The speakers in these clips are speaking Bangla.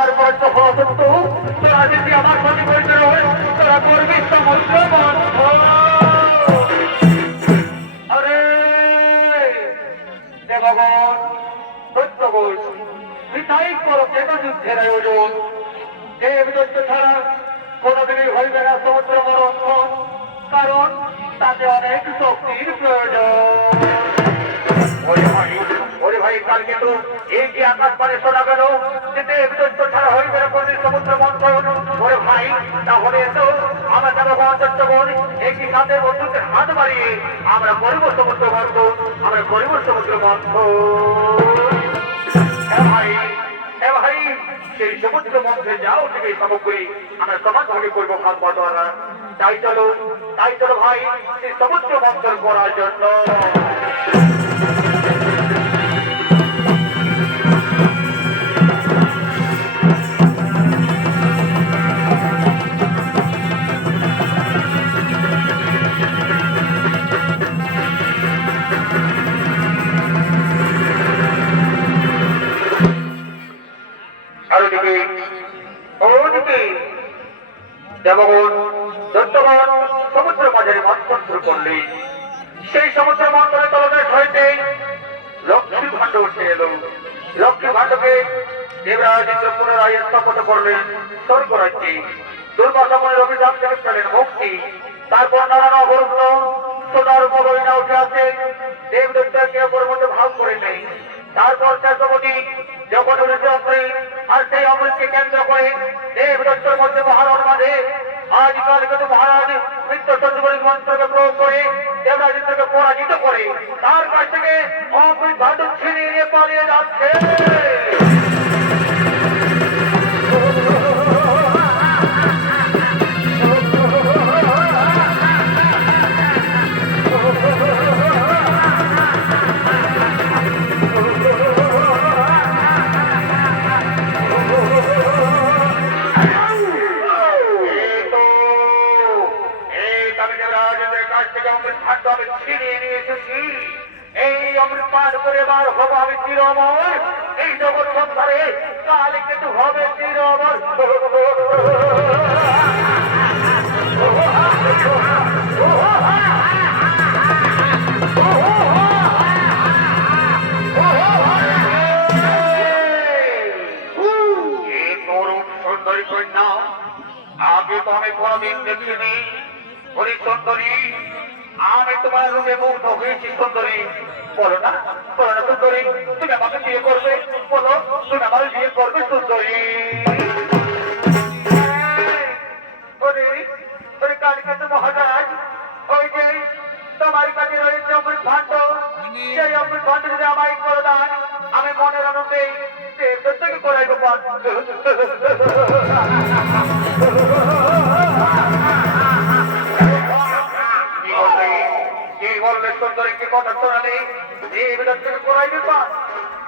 তারপরে তো হওয়া সত্য তোরা যদি আমার ক্ষতি করতে হয় তোরা করবি সমুদ্র মন্থন। আরে দেবগণ দৈত্যগণ বিধায়িক করো কেন যুদ্ধের আয়োজন? দেব দৈত্য ছাড়া কোনোদিনই হইবে না সমুদ্র মন্থন, কারণ তাতে অনেক শক্তির প্রয়োজন। ওরে ভাই কাল কিন্তু এই যে আকাশ পানে শোনা গেল যে দেব দৈত্য ছাড়া হইবে না কোনদিন সমুদ্র মন্থন। ওরে ভাই তাহলে তো আমরা দেবগণ দৈত্যগণ একই সাথে বন্ধুদের হাত বাড়িয়ে আমরা করিব সমুদ্র মন্থন, আমরা করিব সমুদ্র মন্থন। হ্যাঁ ভাই সেই সমুদ্র মন্থনে যাও থেকে সামগ্রী আমরা সমান ভাবে করবো খান বটোয়ারা। তাই চলো ভাই সেই সমুদ্র মন্থন করার জন্য। দেবগণ দৈত্যগণ সমুদ্র বাজারে মন্থন শুরু করলে সেই সমুদ্র মন্থনের তলদেশ হইতে লক্ষ্মী ভাণ্ড উঠে এলো। লক্ষ্মী ভাণ্ডকে দেবরাজ ইন্দ্র পুনরায় স্থাপন করলেন স্বর্গ রাজ্যে। দুর্বাসমনের অভিযান থেকে পেলেন মুক্তি। তারপর নানান অবরুদ্ধ সোনার মগরিনা উঠে আসে, দেব দৈত্যকে ওপর মধ্যে ভাগ করে নেই। তারপর চক্রবর্তী যখন উঠেছে অমৃত, আর সেই অমৃতকে কেন্দ্র করে দেব দৈত্যের মধ্যে মহারণ বাঁধে। আজকাল কিন্তু মহারাজ মৃত্য চন্দ্রবরী মন্ত্রকে প্রয়োগ করে দেবরাজ ইন্দ্রকে পরাজিত করে তার কাছ থেকে অমৃত ভাণ্ড ছিনিয়ে নিয়ে পালিয়ে যাচ্ছে। এই অমৃত পান করে বার হবো আমি চিরমর, এই জগৎ সংসারে কাল কিন্তু হবে চিরমর। এই তরুণ সুন্দরী কন্যা আগে তো আমি কোনদিন দেখিনি। ওই সুন্দরী আমি তোমার রূপে মুগ্ধ হয়েছি। সুন্দরী বলো না সুন্দরী তুমি আমাকে বিয়ে করবে? বলো তুমি আমার বিয়ে করবে সুন্দরী? কালকে তো মহারাজ ওই যে তোমার কাছে রয়েছে অমৃত ভাণ্ড, সেই অমৃত ভাণ্ড যদি আমায় করে দেন আমি মনের আনন্দে থেকে করাইব। বললে সুন্দরীকে কথা শোনালে করাইবে পান,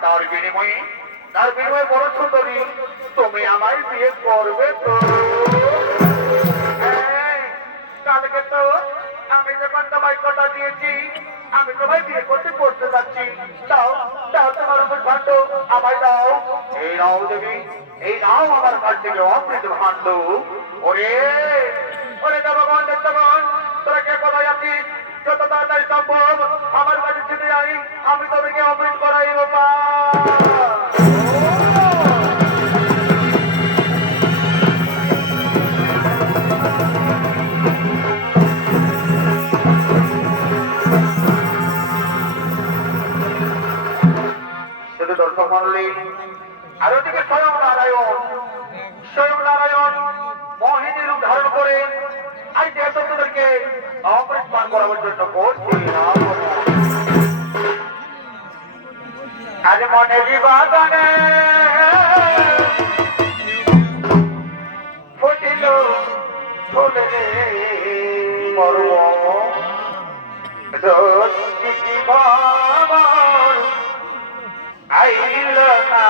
তার বিনিময়ে বড় সুন্দরী তুমি আমায় বিয়ে করবে তো? কালকে তো আমি যখন তোমায় কথা দিয়েছি আমি তোমায় বিয়ে করতে যাচ্ছি, দাও তোমার উপর ভাণ্ড আমায় দাও। এই নাও দেবী, এই নাও আমার কাছ থেকে অমৃত ভাণ্ড। ওরে দেবগণ দৈত্যগণ তোরা কে কোথায় আছিস? যত তাড়াতাড়ি সম্ভব আমার কাছে ছুটে যাই, আমি তোমাকে অমৃত করাইব। শুধু দর্শক মন্ডলী, আর ওদিকে স্বয়ং নারায়ণ মোহিনী রূপ ধারণ করে আজ দেবদেবদেরকে অমৃত পান করাবার জন্য করছি। আজ মনে বাগানে ফুটিল ফুলে আইল না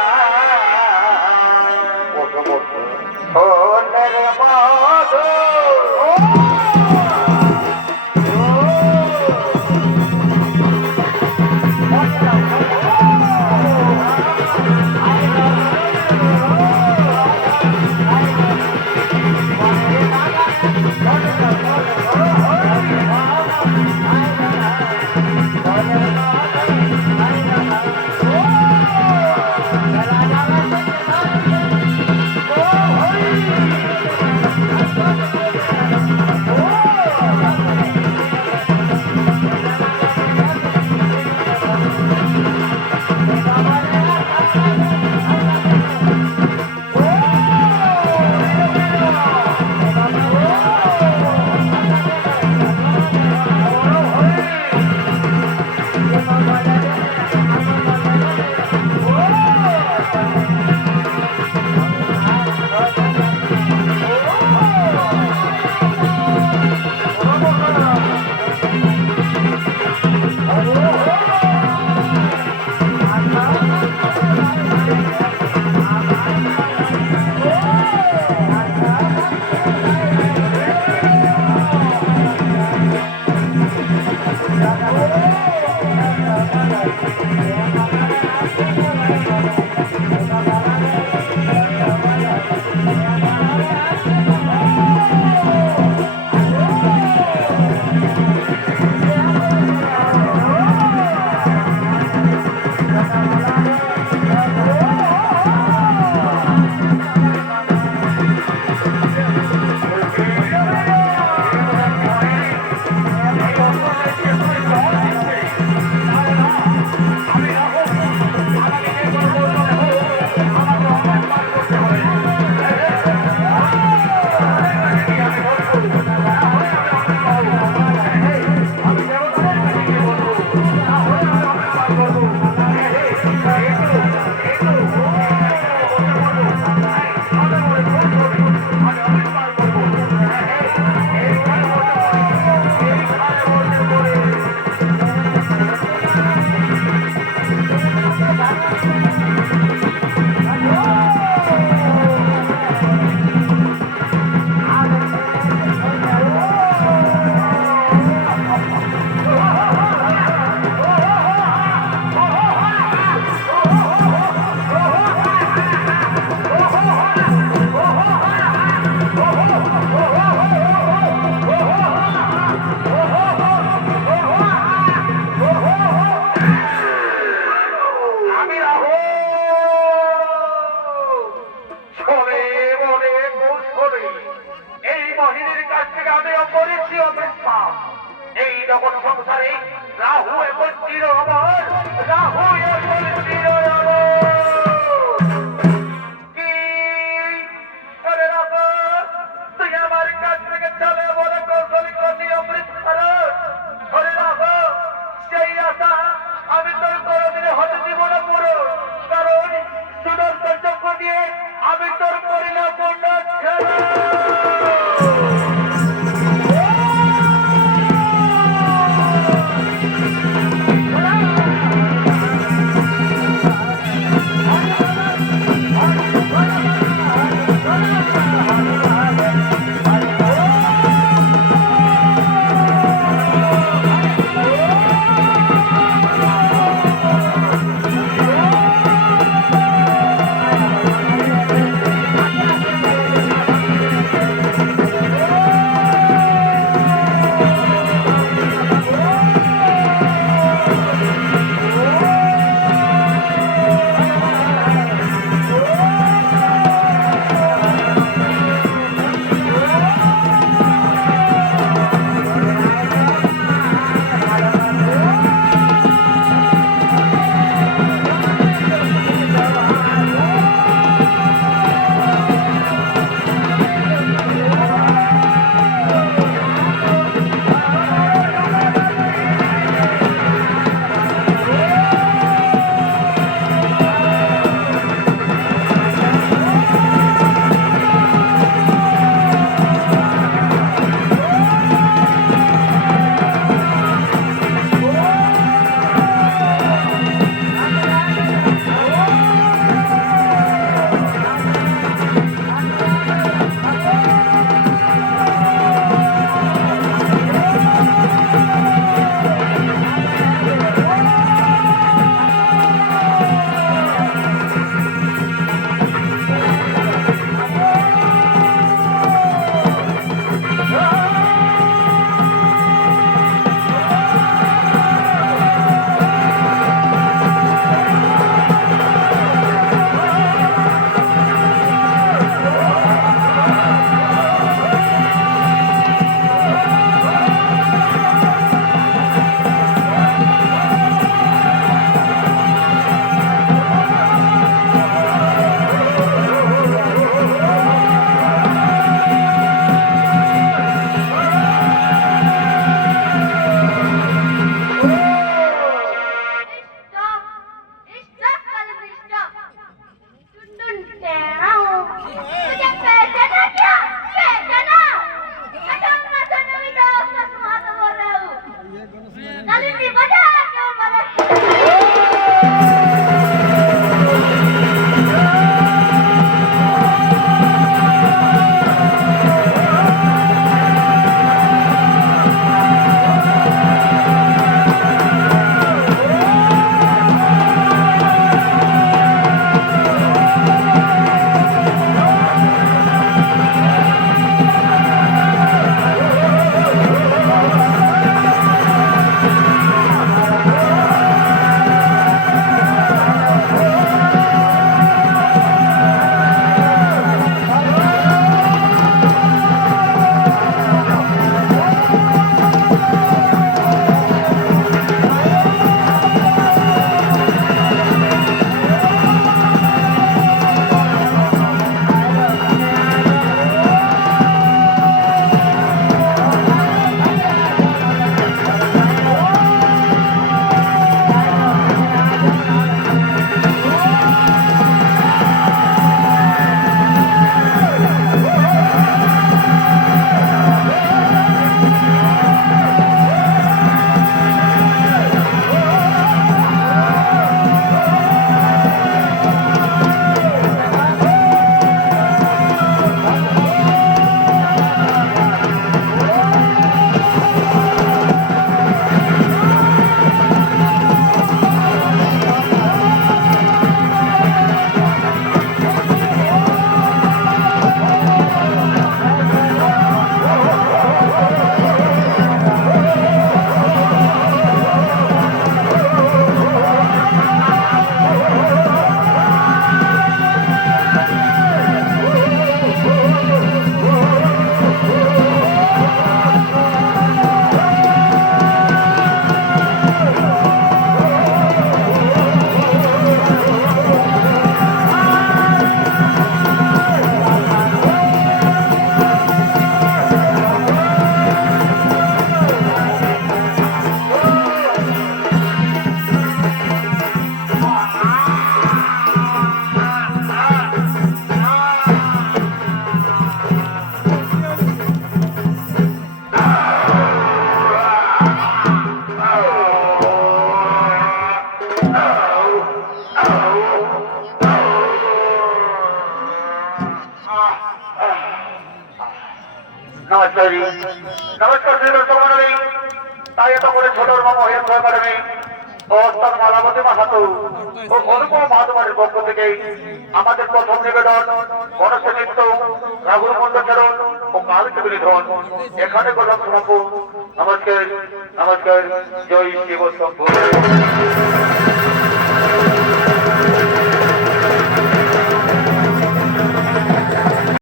সোনের মধু। Oh, জগৎ সংসারে রাহু এখন চির অমর, রাহু এখন চির অমর। কি আরে রাহু, তুই আমার কাছ থেকে চলে বলে কৌশলী করলি অমৃত ভারত। আরে রাহু, সেই আশা আমি তোর কোনোদিনে হতে দিব না পুরো, কারণ সুদর্শন চক্র দিয়ে আমি তোর পরিণাম পূর্ণ খেলা। নমস্কার নমস্কার শ্রীমন্ডলী। তাই এত করে ছোটর মামা হয়ে সহকারে অবস্থান মালাবতী মাহাতো ও অনুপম মাহাতোমারের পক্ষ থেকে আমাদের প্রথম নিবেদন গণেশ নৃত্য রাহুল মন্ডচরণ ও কালিক বিধন এখানে গোলাম সমাপন। নমস্কার নমস্কার। জয় শিব শম্ভু।